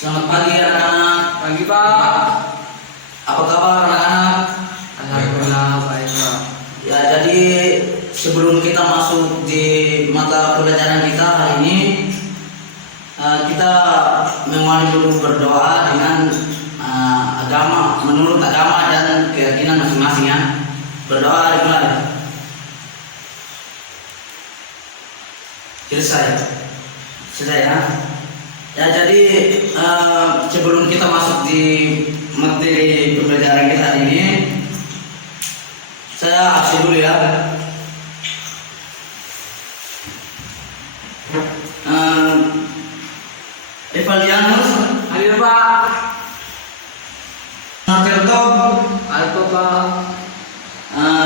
Selamat pagi anak-anak. Pagi Pak. Apa kabar anak-anak? Alhamdulillah baik Pak. Ya, jadi sebelum kita masuk di mata pelajaran kita hari ini, kita mengawali dulu berdoa dengan agama, menurut agama dan keyakinan masing-masing ya. Berdoa dimulai. Selesai ya. Ya, jadi sebelum kita masuk di materi pembelajaran kita hari ini, saya absen dulu ya. Evalianus, Hadir Pak. Naterto, Alto Pak.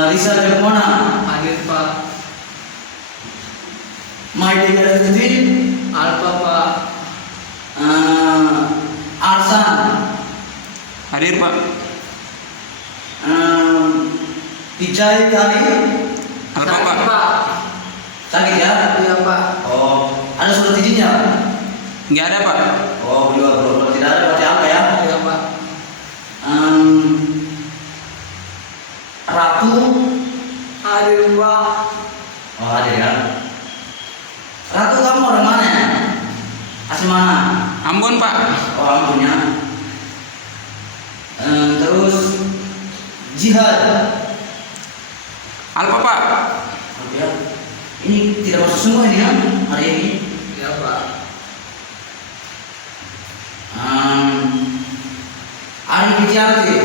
Risa Jermona, Hadir Pak. Maiti Garuddin, Alto Pak. Arsan, Hadir Pak. Vijay Kali, Alpa Sakit, Pak. Pak. sakit ya? Iya Pak. Oh, ada surat izinnya? Nggak ada Pak. Oh, belum tidak ada berarti apa ya? Iya Pak. Ratu, Hadir Pak. oh ada ya. Ratu kamu orang mana? Asli mana? Ambon Pak. Oh, ampunya. Terus Jihad. Alpa Pak. Oh, ya. Ini tidak masuk semua ini ya hari ini. Iya Pak. Ari Widianti.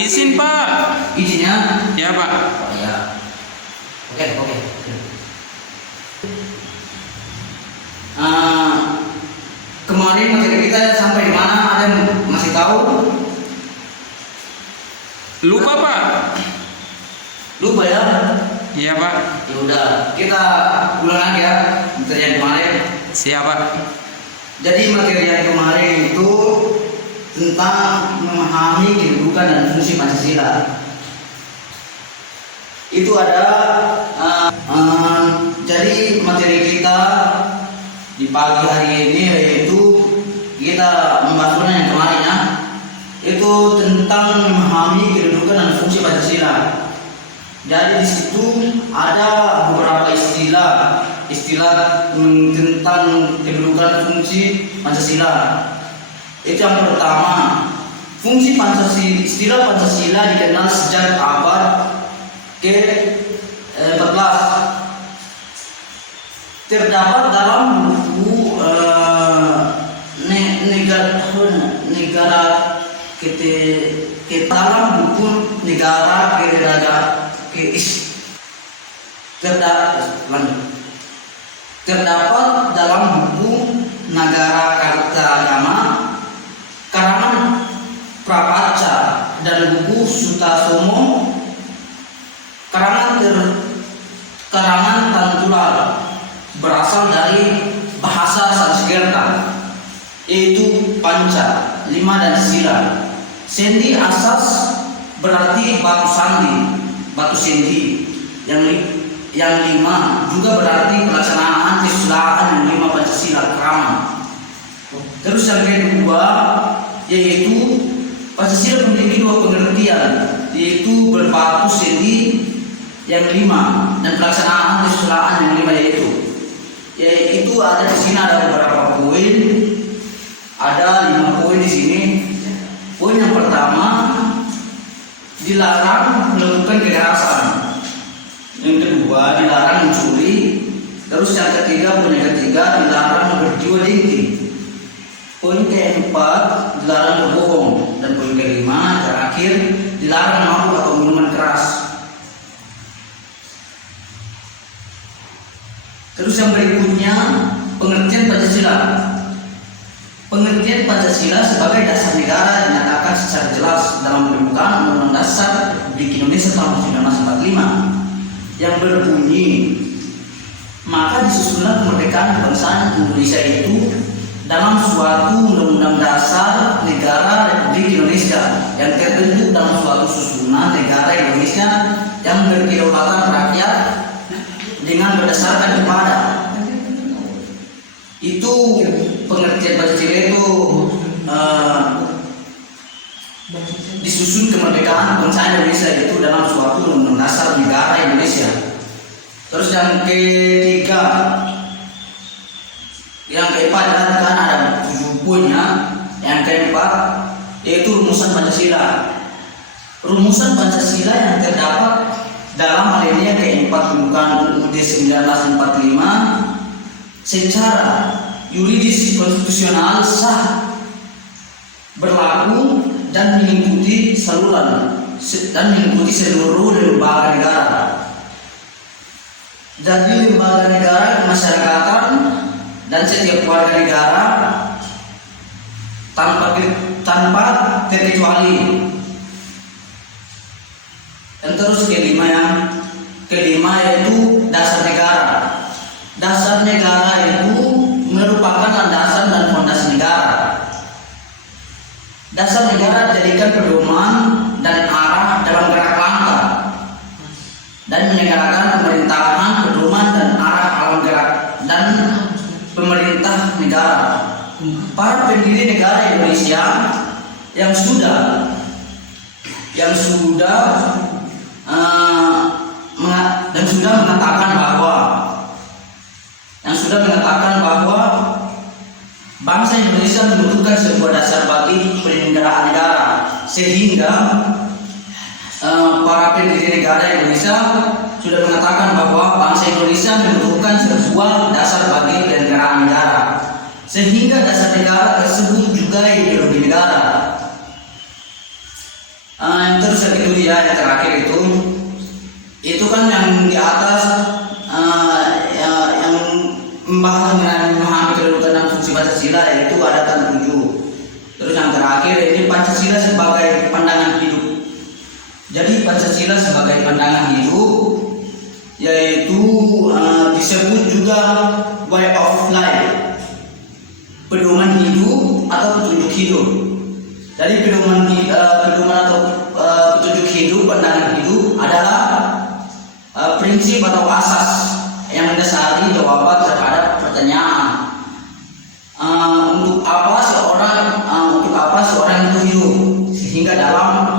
Izin Pak. Izinnya? Ya Pak. Oh ya. Oke. Kemarin materi kita sampai di mana? Ada yang masih tahu? Lupa Pak. Lupa ya? Iya Pak. Ya udah, kita ulang lagi ya materi yang kemarin. Siap Pak. Jadi materi yang kemarin itu tentang memahami kedudukan dan fungsi Pancasila. Itu ada jadi materi kita di pagi hari ini yaitu kita membahas yang kemarin ya, itu tentang memahami kedudukan dan fungsi Pancasila. Jadi di situ ada beberapa istilah tentang kedudukan fungsi Pancasila. Itu yang pertama, fungsi Pancasila. Istilah Pancasila dikenal sejak abad ke-14. Terdapat dalam buku negara dalam buku negara terdapat dalam buku Negara Kartagama karangan Prapaca dan buku Sutasoma karangan Tantular berasal dari bahasa Sanskerta yaitu Panca, 5 dan Sila. Sendi asas berarti batu sandi, batu sendi. Yang 5 juga berarti pelaksanaan kesusilaan yang 5 Pancasila krama. Terus yang kedua yaitu Pancasila memiliki 2 pengertian, yaitu berbatu sendi yang 5 dan pelaksanaan kesusilaan yang 5 yaitu ada di sini ada beberapa poin. Ada 5 poin di sini. Poin yang pertama, dilarang melakukan kekerasan. Yang kedua, dilarang mencuri. Terus yang ketiga, poin yang ketiga, dilarang berjiwa tinggi. Poin keempat, dilarang berbohong. Dan poin kelima, terakhir, dilarang mabuk atau minuman keras. Terus yang berikutnya, pengertian Pancasila. Pengertian Pancasila sebagai dasar negara dinyatakan secara jelas dalam pembukaan Undang-Undang Dasar Republik Indonesia tahun 1945 yang berbunyi, maka disusunlah kemerdekaan kebangsaan Indonesia itu dalam suatu Undang-Undang Dasar Negara Republik Indonesia yang terbentuk dalam suatu susunan negara Indonesia yang berkedaulatan rakyat dengan berdasarkan kepada itu pengertian disusun kemerdekaan bangsa Indonesia itu dalam suatu undang-undang dasar negara Indonesia. Terus yang ketiga, yang keempat adalah kan ada 7 poinnya. Yang keempat yaitu rumusan Pancasila. Rumusan Pancasila yang terdapat dalam alinea keempat pembukaan UUD 1945 secara yuridis konstitusional sah, berlaku dan mengikuti seluruh lembaga negara. Jadi lembaga negara kemasyarakatan dan setiap warga negara tanpa terkecuali. Dan terus kelima yaitu dasar negara. Dasar negara itu merupakan landasan dan fondasi negara. Dasar negara dijadikan pedoman dan arah dalam gerak langkah dan menyelenggarakan pemerintahan, pedoman dan arah dalam gerak dan pemerintah negara. Para pendiri negara Indonesia yang sudah mengatakan bahwa bangsa Indonesia membutuhkan sebuah dasar bagi penyelenggaraan negara, sehingga para pendiri negara Indonesia sudah mengatakan bahwa bangsa Indonesia membutuhkan sebuah dasar bagi penyelenggaraan negara, sehingga dasar negara tersebut juga ideologi negara. Terus yang kedua yang terakhir itu kan yang di atas yang membahas mengenai memahami kedudukan dan fungsi Pancasila, yaitu ada kan 7. Terus yang terakhir ini Pancasila sebagai pandangan hidup. Jadi Pancasila sebagai pandangan hidup yaitu disebut juga way of life, pedoman hidup atau petunjuk hidup. Jadi pedoman atau petunjuk hidup, pandangan hidup adalah prinsip atau asas yang mendasari jawaban terhadap pertanyaan untuk apa seorang itu hidup, sehingga dalam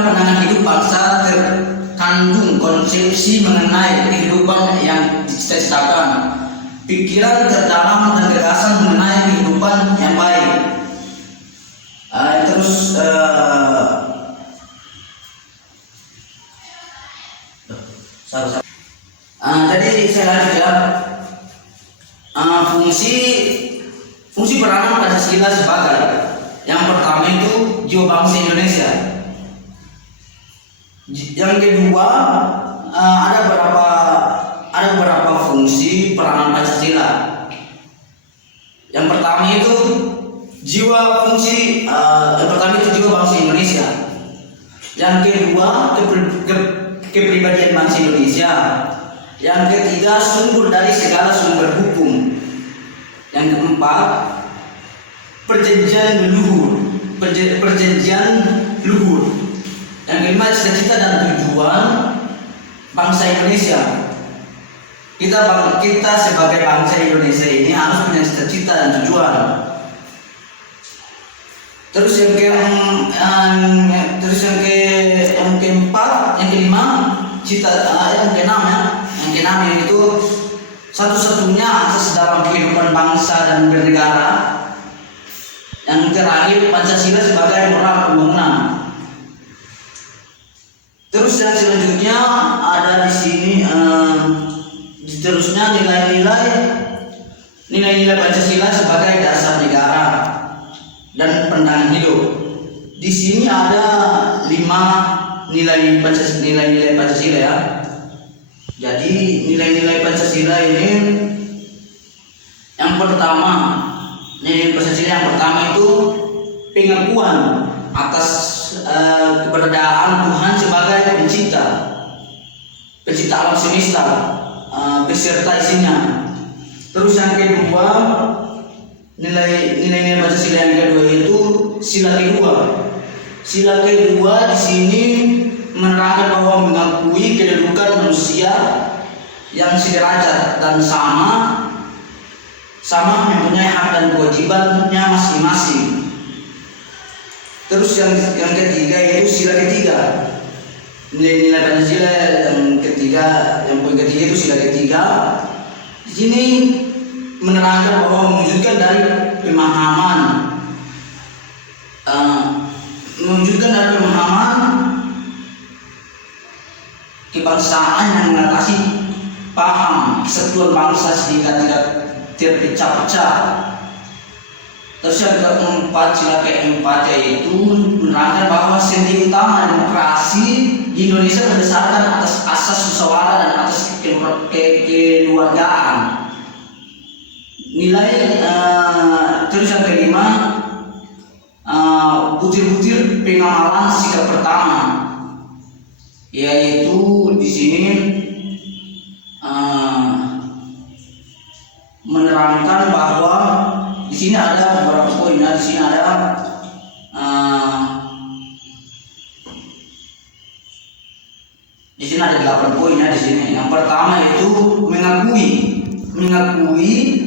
pandangan hidup bangsa terkandung konsepsi mengenai kehidupan yang dicita-citakan, pikiran terdalam dan gagasan mengenai kehidupan yang baik. Terus jadi saya lanjut ya. Fungsi peranan Pancasila sebagai yang pertama itu jiwa bangsa Indonesia. Yang kedua ada beberapa fungsi peranan Pancasila. Yang pertama itu jiwa bangsa Indonesia. Yang kedua kepribadian bangsa Indonesia. Yang ketiga sumber dari segala sumber hukum. Yang keempat perjanjian luhur. Yang kelima cita-cita dan tujuan bangsa Indonesia. Kita sebagai bangsa Indonesia ini harus punya cita-cita dan tujuan. Terus yang keempat, yang kelima, yang keenam itu satu-satunya asas dalam kehidupan bangsa dan bernegara. Yang terakhir Pancasila sebagai moral pembangunan. Terus yang selanjutnya ada di sini seterusnya nilai-nilai Pancasila sebagai dasar negara dan pandangan hidup. Di sini ada 5 nilai Pancasila ya. Jadi nilai-nilai Pancasila ini yang pertama, nilai Pancasila yang pertama itu pengakuan atas keberadaan Tuhan sebagai pencipta alam semesta beserta isinya. Terus yang kedua, nilai Pancasila yang kedua itu sila kedua. Sila kedua di sini menerangkan bahwa mengakui kedudukan manusia yang sederajat dan sama mempunyai hak dan kewajibannya masing-masing. Terus yang ketiga itu sila ketiga. Nilai-nilai Pancasila yang ketiga, yang poin ketiga itu sila ketiga. Di sini menerangkan bahwa mewujudkan dari pemahaman, kebangsaan yang mengatasi paham kesatuan bangsa sehingga tidak terpecah-pecah. Terus yang keempat, sila keempat yaitu menerangkan bahwa sendi utama demokrasi di Indonesia berdasarkan atas asas musyawarah dan atas kekeluargaan. Terus yang kelima, butir-butir pengamalan sikap pertama, yaitu di sini menerangkan bahwa di sini ada beberapa poin. Di sini ada di sini ada 8 poin ya di sini. Yang pertama itu mengakui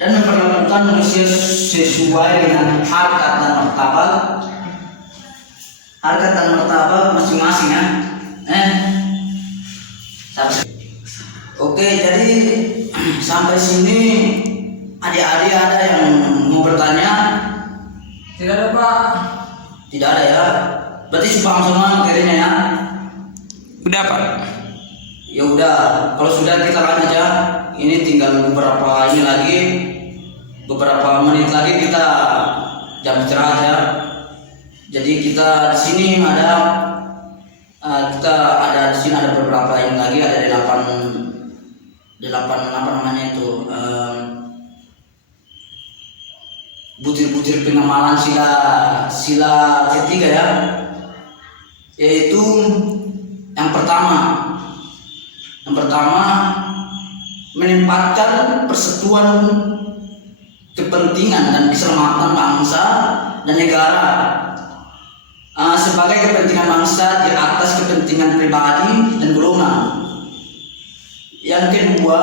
dan memperlakukan manusia sesuai dengan harkat dan martabat masing-masing ya. Oke, jadi sampai sini adik-adik ada yang mau bertanya? Tidak ada, Pak. Tidak ada ya. Berarti paham semua materinya ya. Udah Pak. Ya udah, kalau sudah kita lanjut ya. Ini tinggal beberapa menit lagi kita jam istirahat ya. Jadi kita di sini ada di sini ada beberapa yang lagi, ada 8 apa namanya itu, butir-butir pengamalan sila ketiga ya, yaitu yang pertama menempatkan persatuan kepentingan dan keselamatan bangsa dan negara sebagai kepentingan bangsa di atas kepentingan pribadi dan golongan. Yang kedua,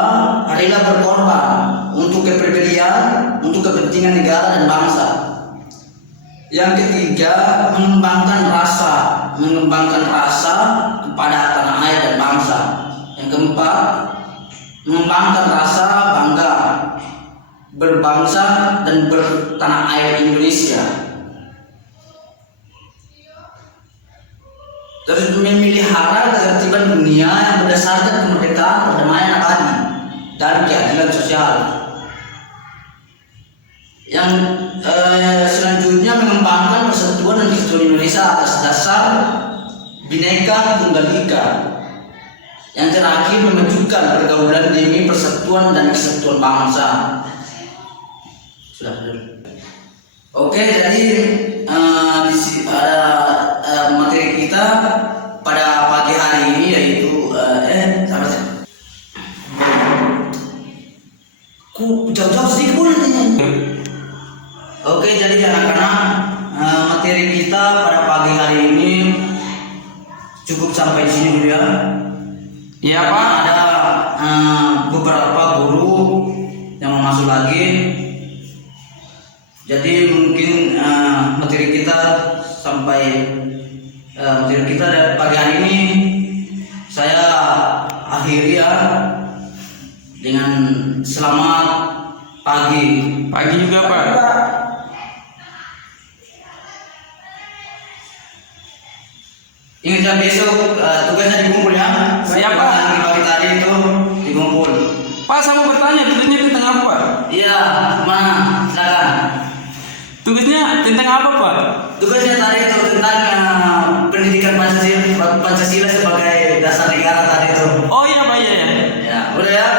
rela berkorban untuk kepribadian, untuk kepentingan negara dan bangsa. Yang ketiga, mengembangkan rasa kepada tanah air dan bangsa. Yang keempat, mengembangkan rasa bangga berbangsa dan bertanah air Indonesia. Terus memelihara ketertiban dunia yang berdasarkan kemerdekaan, perdamaian abadi dan keadilan sosial. Yang selanjutnya mengembangkan persatuan dan kesatuan Indonesia atas dasar Bhinneka Tunggal Ika. Yang terakhir, memajukan pergaulan demi persatuan dan kesatuan bangsa. Sudah. Oke, jadi di sini ada materi kita pada pagi hari ini, yaitu sabar ya. Jauh-jauh sedikit boleh nih. Oke, jadi anak-anak, materi kita pada pagi hari ini cukup sampai di sini dulu ya. Iya Pak. Ada beberapa guru yang mau masuk lagi. Jadi mungkin materi kita pagi hari ini saya akhiri ya dengan selamat pagi. Pagi juga Pak. Ingat besok tugasnya dikumpul ya. Siap, Pak. Yang pagi tadi itu dikumpul. Pak, saya mau bertanya, tugasnya tentang apa Pak? Iya, mana? Silakan. Tugasnya tentang apa Pak? Tugasnya tadi itu tentang pendidikan Pancasila sebagai dasar negara tadi itu. Oh iya Pak, iya. Ya, udah ya.